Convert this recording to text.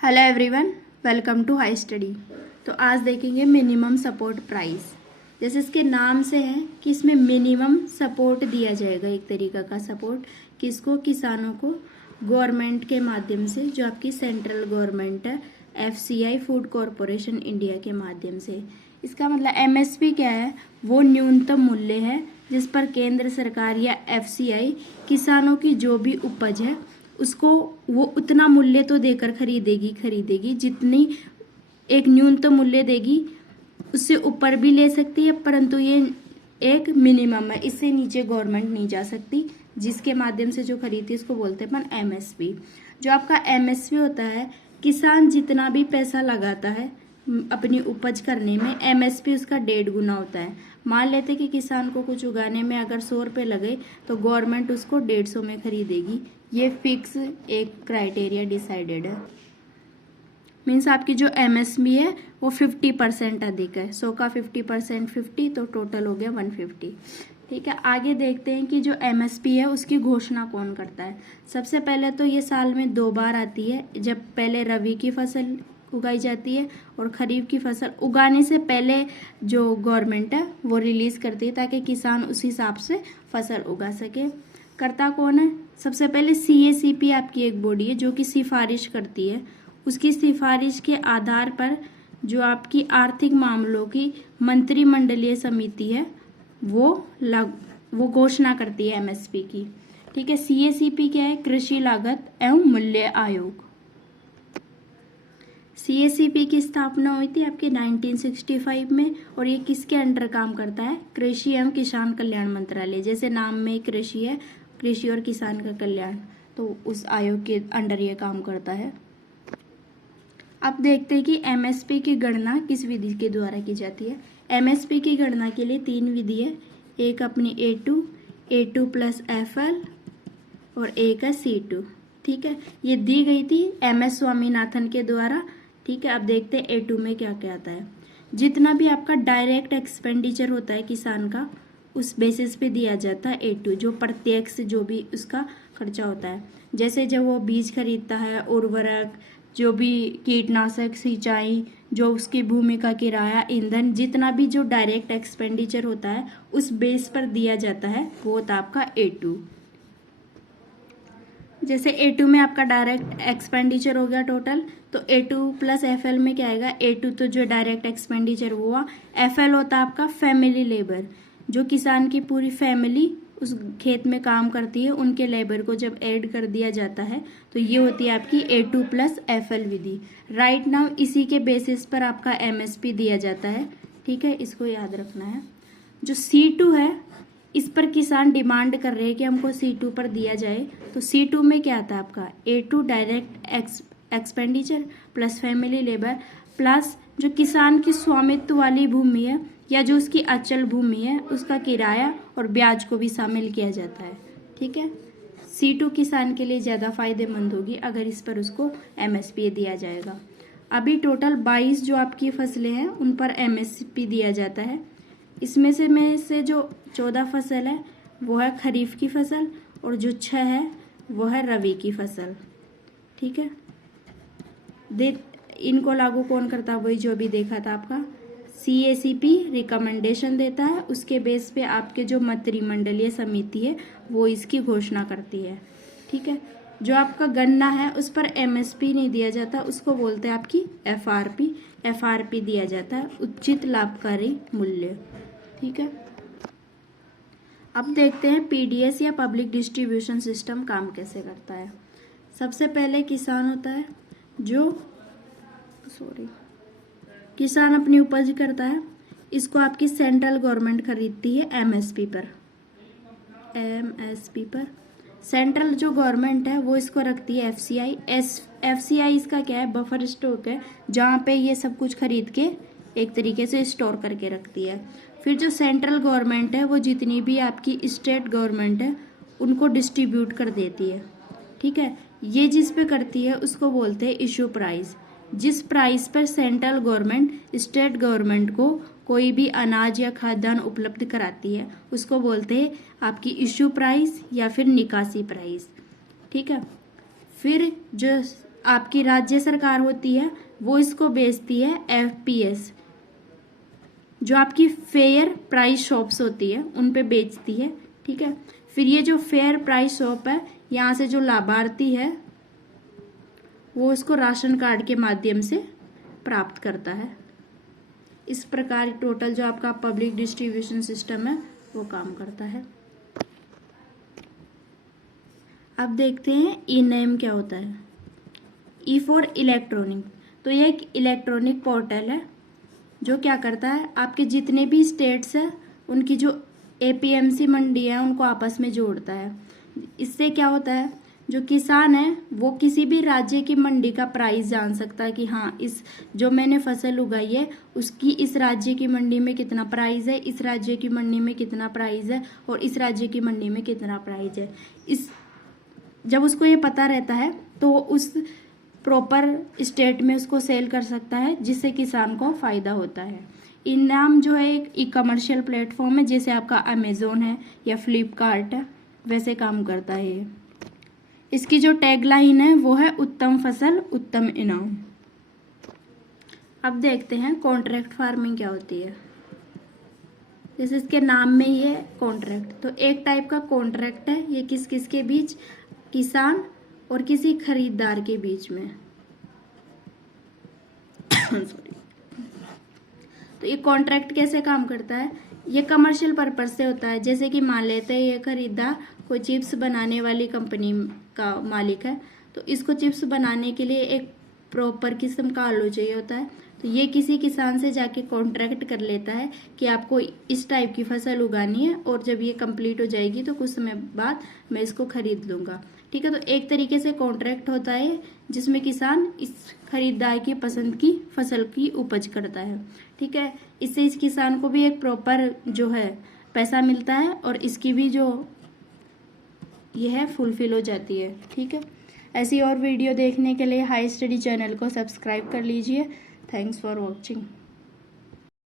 Hello everyone, welcome to high study. तो आज देखेंगे मिनिमम सपोर्ट प्राइस। जैसे इसके नाम से है कि इसमें मिनिमम सपोर्ट दिया जाएगा, एक तरीका का सपोर्ट किसको, किसानों को गवर्नमेंट के माध्यम से, जो आपकी सेंट्रल गवर्नमेंट है, एफसीआई फूड कॉरपोरेशन इंडिया के माध्यम से। इसका मतलब एमएसपी क्या है, वो न्यूनतम मूल्य है जिस पर केंद्र सरकार या एफसीआई किसानों की जो भी उपज है उसको वो उतना मूल्य तो देकर खरीदेगी जितनी एक न्यूनतम मूल्य देगी। उससे ऊपर भी ले सकती है, परंतु ये एक मिनिमम है, इससे नीचे गवर्नमेंट नहीं जा सकती। जिसके माध्यम से जो खरीदती है उसको बोलते हैं अपन एमएसपी। जो आपका एमएसपी होता है, किसान जितना भी पैसा लगाता है अपनी उपज करने में, एमएसपी उसका 1.5 गुना होता है। मान लेते कि किसान को कुछ उगाने में अगर 100 रुपये लगे तो गवर्नमेंट उसको 150 में खरीदेगी। ये फिक्स एक क्राइटेरिया डिसाइडेड है। मीन्स आपकी जो एमएसपी है वो 50% अधिक है। 100 का 50% 50, तो टोटल हो गया 150। ठीक है, आगे देखते हैं कि जो एमएसपी है उसकी घोषणा कौन करता है। सबसे पहले तो ये साल में 2 बार आती है, जब पहले रबी की फसल उगाई जाती है और खरीफ की फसल उगाने से पहले जो गवर्नमेंट है वो रिलीज करती है, ताकि किसान उस हिसाब से फसल उगा सके। करता कौन है? सबसे पहले सीएसीपी आपकी एक बॉडी है जो कि सिफारिश करती है। उसकी सिफारिश के आधार पर जो आपकी आर्थिक मामलों की मंत्रिमंडलीय समिति है वो घोषणा करती है एमएसपी की। ठीक है, सीएसीपी क्या है? कृषि लागत एवं मूल्य आयोग। सीएसीपी की स्थापना हुई थी आपके 1965 में, और ये किसके अंडर काम करता है? कृषि एवं किसान कल्याण मंत्रालय। जैसे नाम में कृषि है, कृषि और किसान का कल्याण, तो उस आयोग के अंडर ये काम करता है। अब देखते हैं कि एमएसपी की गणना किस विधि के द्वारा की जाती है। एमएसपी की गणना के लिए 3 विधि है। एक अपनी A2 प्लस FL और एक है C2। ठीक है, ये दी गई थी MS स्वामीनाथन के द्वारा। ठीक है, अब देखते हैं A2 में क्या क्या आता है। जितना भी आपका डायरेक्ट एक्सपेंडिचर होता है किसान का, उस बेसिस पे दिया जाता है A2, जो प्रत्यक्ष जो भी उसका खर्चा होता है। जैसे जब वो बीज खरीदता है, उर्वरक, जो भी कीटनाशक, सिंचाई, जो उसकी भूमि का किराया, ईंधन, जितना भी जो डायरेक्ट एक्सपेंडिचर होता है उस बेस पर दिया जाता है, वो होता है आपका A2। जैसे A2 में आपका डायरेक्ट एक्सपेंडिचर हो गया टोटल, तो A2 प्लस FL में क्या आएगा? A2 तो जो डायरेक्ट एक्सपेंडिचर हुआ, FL होता है आपका फैमिली लेबर, जो किसान की पूरी फैमिली उस खेत में काम करती है, उनके लेबर को जब ऐड कर दिया जाता है तो ये होती है आपकी A2 प्लस FL विधि। राइट नाउ इसी के बेसिस पर आपका MSP दिया जाता है। ठीक है, इसको याद रखना है। जो C2 है, इस पर किसान डिमांड कर रहे हैं कि हमको C2 पर दिया जाए, तो C2 में क्या आता है आपका? A2 direct expenditure plus family labour plus जो किसान की स्वामित्व वाली भूमि है या जो उसकी अचल भूमि है, उसका किराया और ब्याज को भी शामिल किया जाता है। ठीक है, C2 किसान के लिए ज़्यादा फायदेमंद होगी अगर इस पर उसको MSP दिया जाएगा। अभी टोटल 22 जो आपकी फसलें हैं उन पर MSP दिया जाता है। इसमें से जो 14 फसल है वो है खरीफ की फसल, और जो 6 है वो है रबी की फसल। ठीक है, इनको लागू कौन करता है? वही जो भी देखा था आपका CACP रिकमेंडेशन देता है, उसके बेस पे आपके जो मंत्रिमंडलीय समिति है वो इसकी घोषणा करती है। ठीक है, जो आपका गन्ना है उस पर MSP नहीं दिया जाता, उसको बोलते हैं आपकी FRP दिया जाता है, उचित लाभकारी मूल्य। ठीक है, अब देखते हैं PDS या पब्लिक डिस्ट्रीब्यूशन सिस्टम काम कैसे करता है। सबसे पहले किसान होता है किसान अपनी उपज करता है, इसको आपकी सेंट्रल गवर्नमेंट खरीदती है MSP पर। सेंट्रल जो गवर्नमेंट है वो इसको रखती है FCI इसका क्या है? बफर स्टॉक है, जहाँ पे ये सब कुछ खरीद के एक तरीके से स्टोर करके रखती है। फिर जो सेंट्रल गवर्नमेंट है वो जितनी भी आपकी स्टेट गवर्नमेंट है उनको डिस्ट्रीब्यूट कर देती है। ठीक है, ये जिस पे करती है उसको बोलते हैं इशू प्राइस। जिस प्राइस पर सेंट्रल गवर्नमेंट स्टेट गवर्नमेंट को कोई भी अनाज या खाद्यान्न उपलब्ध कराती है उसको बोलते हैं आपकी इशू प्राइस या फिर निकासी प्राइस। ठीक है, फिर जो आपकी राज्य सरकार होती है वो इसको बेचती है एफपीएस, जो आपकी फेयर प्राइस शॉप्स होती है उन पे बेचती है, ठीक है। फिर ये जो फेयर प्राइस शॉप है, यहाँ से जो लाभार्थी है वो इसको राशन कार्ड के माध्यम से प्राप्त करता है। इस प्रकार टोटल जो आपका पब्लिक डिस्ट्रीब्यूशन सिस्टम है वो काम करता है। अब देखते हैं ई नेम क्या होता है। ई फॉर इलेक्ट्रॉनिक, तो ये एक इलेक्ट्रॉनिक पोर्टल है जो क्या करता है, आपके जितने भी स्टेट्स हैं उनकी जो एपीएमसी मंडी है उनको आपस में जोड़ता है। इससे क्या होता है, जो किसान है वो किसी भी राज्य की मंडी का प्राइस जान सकता है कि हाँ इस जो मैंने फसल उगाई है उसकी इस राज्य की मंडी में कितना प्राइस है, इस राज्य की मंडी में कितना प्राइस है और इस राज्य की मंडी में कितना प्राइस है। इस जब उसको ये पता रहता है तो उस प्रॉपर स्टेट में उसको सेल कर सकता है, जिससे किसान को फायदा होता है। इनाम जो है एक ई कमर्शियल प्लेटफॉर्म है, जैसे आपका अमेजोन है या फ्लिपकार्ट है, वैसे काम करता है ये। इसकी जो टैगलाइन है वो है उत्तम फसल उत्तम इनाम। अब देखते हैं कॉन्ट्रैक्ट फार्मिंग क्या होती है। जैसे इसके नाम में ही है कॉन्ट्रैक्ट, तो एक टाइप का कॉन्ट्रैक्ट है ये किस किस के बीच, किसान और किसी खरीदार के बीच में सॉरी। तो ये कॉन्ट्रैक्ट कैसे काम करता है, ये कमर्शियल पर्पज से होता है। जैसे कि मान लेते हैं ये खरीदार कोई चिप्स बनाने वाली कंपनी का मालिक है, तो इसको चिप्स बनाने के लिए एक प्रॉपर किस्म का आलू चाहिए होता है, तो ये किसी किसान से जाके कॉन्ट्रैक्ट कर लेता है कि आपको इस टाइप की फसल उगानी है और जब ये कंप्लीट हो जाएगी तो कुछ समय बाद मैं इसको खरीद लूँगा, ठीक है। तो एक तरीके से कॉन्ट्रैक्ट होता है जिसमें किसान इस खरीदार की पसंद की फसल की उपज करता है, ठीक है। इससे इस किसान को भी एक प्रॉपर जो है पैसा मिलता है और इसकी भी जो ये है फुलफिल हो जाती है, ठीक है। ऐसी और वीडियो देखने के लिए हाई स्टडी चैनल को सब्सक्राइब कर लीजिए। Thanks for watching.